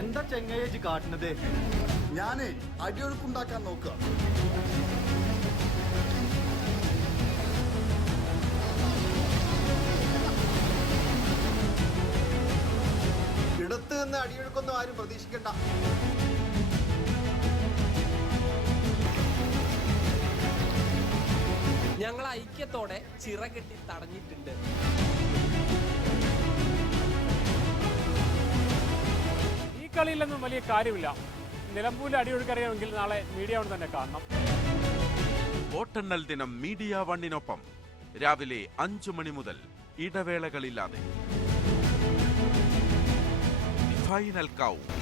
എന്താ ചെങ്ങയേജ് കാട്ടുന്നത്? ഞാനേ അടിയൊഴുക്കുണ്ടാക്കാൻ നോക്കുക. ഇടത്ത് നിന്ന് അടിയൊഴുക്കൊന്നും ആരും പ്രതീക്ഷിക്കണ്ട. ഞങ്ങൾ ഐക്യത്തോടെ ചിറകെട്ടി തടഞ്ഞിട്ടുണ്ട്. ഈ കളിയിലൊന്നും വലിയ കാര്യമില്ല. നിലമ്പൂരിൽ അടിയൊഴുക്കറിയാമെങ്കിൽ നാളെ മീഡിയ വൺ തന്നെ കാണണം. വോട്ടെണ്ണൽ ദിനം മീഡിയ വണ്ണിനൊപ്പം രാവിലെ 5 മണി മുതൽ ഇടവേളകളില്ലാതെ. Final count.